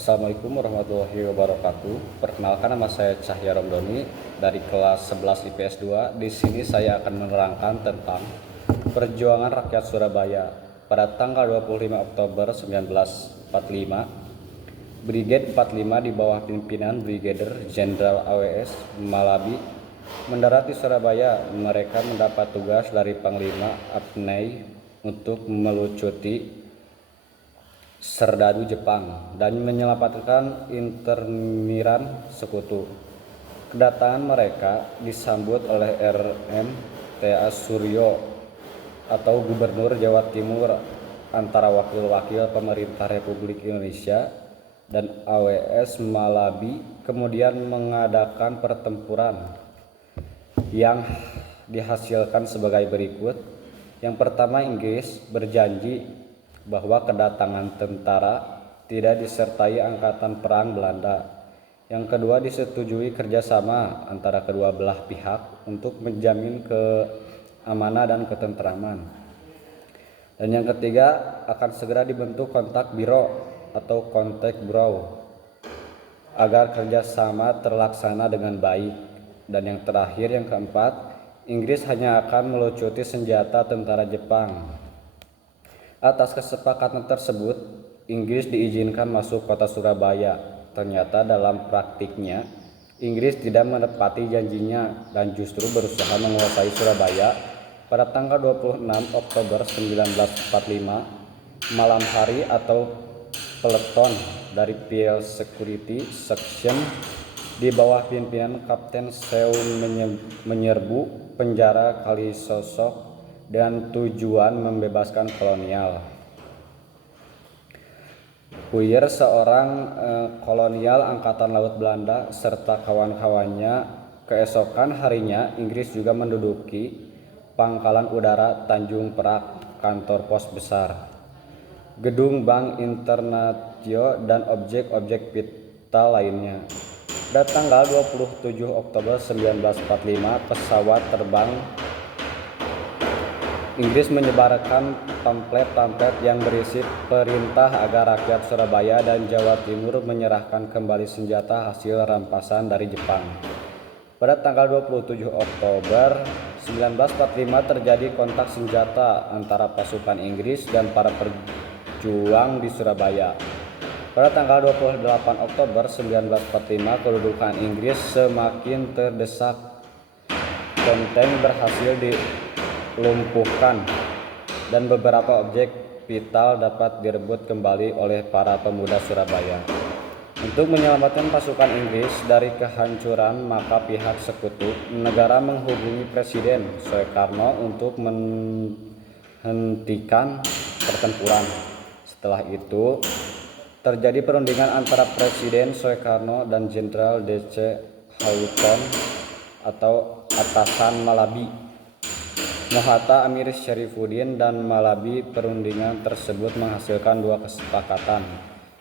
Assalamualaikum warahmatullahi wabarakatuh. Perkenalkan, nama saya Cahya Romdoni dari kelas 11 IPS 2. Di sini saya akan menerangkan tentang perjuangan rakyat Surabaya pada tanggal 25 Oktober 1945. Brigade 45 di bawah pimpinan Brigadir Jenderal AWS Malabi mendarat di Surabaya. Mereka mendapat tugas dari Panglima Abney untuk melucuti serdadu Jepang dan menyelamatkan interniran sekutu. Kedatangan mereka disambut oleh R.M. T.A. Suryo atau Gubernur Jawa Timur antara wakil-wakil pemerintah Republik Indonesia dan AWS Malabi. Kemudian mengadakan pertempuran yang dihasilkan sebagai berikut. Yang pertama, Inggris berjanji bahwa kedatangan tentara tidak disertai angkatan perang Belanda. Yang kedua, disetujui kerjasama antara kedua belah pihak untuk menjamin keamanan dan ketentraman. Dan yang ketiga, akan segera dibentuk kontak biro atau contact bureau agar kerjasama terlaksana dengan baik. Dan yang terakhir, yang keempat, Inggris hanya akan melucuti senjata tentara Jepang. Atas kesepakatan tersebut, Inggris diizinkan masuk kota Surabaya. Ternyata dalam praktiknya, Inggris tidak menepati janjinya dan justru berusaha menguasai Surabaya pada tanggal 26 Oktober 1945 malam hari. Atau peleton dari PL Security Section di bawah pimpinan Kapten Seun menyerbu penjara Kalisosok dan tujuan membebaskan kolonial. Puyer, seorang kolonial Angkatan Laut Belanda serta kawan-kawannya. Keesokan harinya, Inggris juga menduduki Pangkalan Udara Tanjung Perak, kantor pos besar, gedung Bank Internatio, dan objek-objek vital lainnya. Pada tanggal 27 Oktober 1945, pesawat terbang Inggris menyebarkan pamflet-pamflet yang berisi perintah agar rakyat Surabaya dan Jawa Timur menyerahkan kembali senjata hasil rampasan dari Jepang. Pada tanggal 27 Oktober 1945 terjadi kontak senjata antara pasukan Inggris dan para pejuang di Surabaya. Pada tanggal 28 Oktober 1945 kedudukan Inggris semakin terdesak. Benteng berhasil dilumpuhkan dan beberapa objek vital dapat direbut kembali oleh para pemuda Surabaya. Untuk menyelamatkan pasukan Inggris dari kehancuran, maka pihak sekutu negara menghubungi Presiden Soekarno untuk menghentikan pertempuran. Setelah itu terjadi perundingan antara Presiden Soekarno dan Jenderal D.C. Houghton atau atasan Malabi, Mohatta Amir Syarifuddin dan Malabi. Perundingan tersebut menghasilkan dua kesepakatan,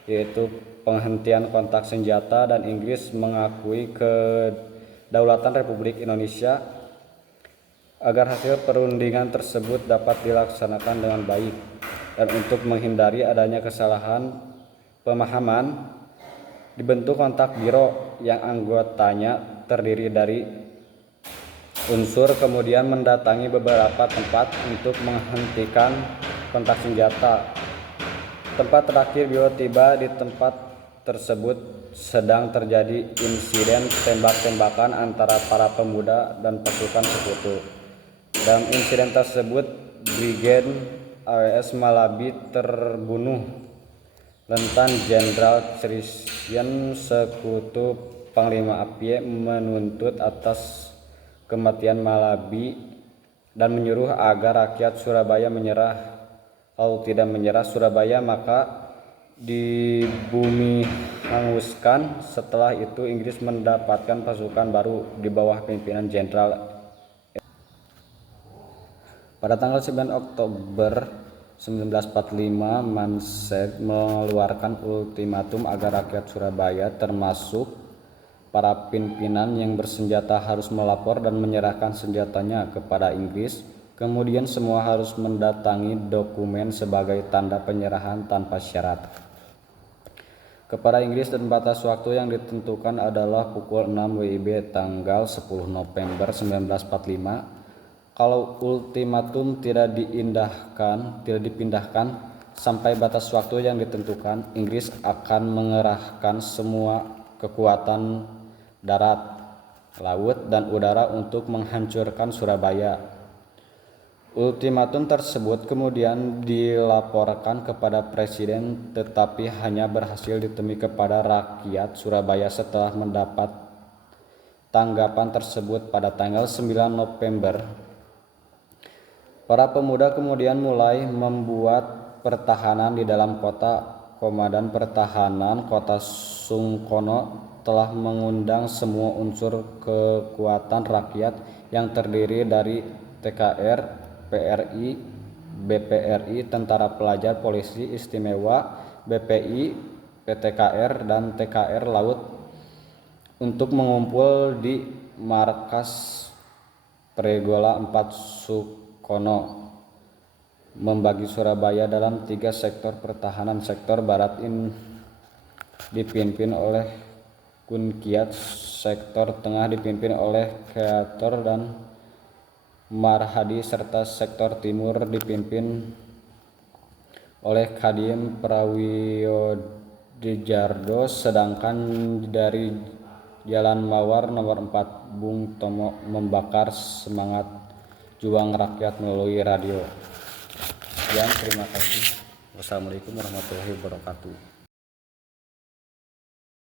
yaitu penghentian kontak senjata dan Inggris mengakui kedaulatan Republik Indonesia. Agar hasil perundingan tersebut dapat dilaksanakan dengan baik dan untuk menghindari adanya kesalahan pemahaman, dibentuk kontak biro yang anggotanya terdiri dari unsur, kemudian mendatangi beberapa tempat untuk menghentikan kontak senjata. Tempat terakhir biro tiba di tempat tersebut sedang terjadi insiden tembak-tembakan antara para pemuda dan pasukan sekutu. Dalam insiden tersebut, Brigjen AWS Malabi terbunuh. Letnan Jenderal Christian Sekutu Panglima APY menuntut atas kematian Malabi dan menyuruh agar rakyat Surabaya menyerah. Kalau tidak menyerah Surabaya, maka dibumi hanguskan. Setelah itu Inggris mendapatkan pasukan baru di bawah pimpinan Jenderal. Pada tanggal 9 Oktober 1945, Manset mengeluarkan ultimatum agar rakyat Surabaya termasuk para pimpinan yang bersenjata harus melapor dan menyerahkan senjatanya kepada Inggris. Kemudian semua harus mendatangi dokumen sebagai tanda penyerahan tanpa syarat. kepada Inggris dan batas waktu yang ditentukan adalah pukul 6 WIB tanggal 10 November 1945. Kalau ultimatum tidak dipindahkan sampai batas waktu yang ditentukan, Inggris akan mengerahkan semua kekuatan darat, laut, dan udara untuk menghancurkan Surabaya. Ultimatum tersebut kemudian dilaporkan kepada Presiden, tetapi hanya berhasil ditemui kepada rakyat Surabaya setelah mendapat tanggapan tersebut pada tanggal 9 November. Para pemuda kemudian mulai membuat pertahanan di dalam kota. Komandan Pertahanan Kota Sungkono telah mengundang semua unsur kekuatan rakyat yang terdiri dari TKR, PRI, BPRI, Tentara Pelajar Polisi Istimewa, BPI, PTKR, dan TKR Laut untuk mengumpul di markas Pregola 4 Sukono, membagi Surabaya dalam 3 sektor pertahanan. Sektor Barat dipimpin oleh Kunkiat, sektor Tengah dipimpin oleh Keator dan Marhadi, serta sektor Timur dipimpin oleh Kadim Prawiyodjardo. Sedangkan dari Jalan Mawar nomor 4, Bung Tomo membakar semangat juang rakyat melalui radio. Sekian, terima kasih. Wassalamualaikum warahmatullahi wabarakatuh.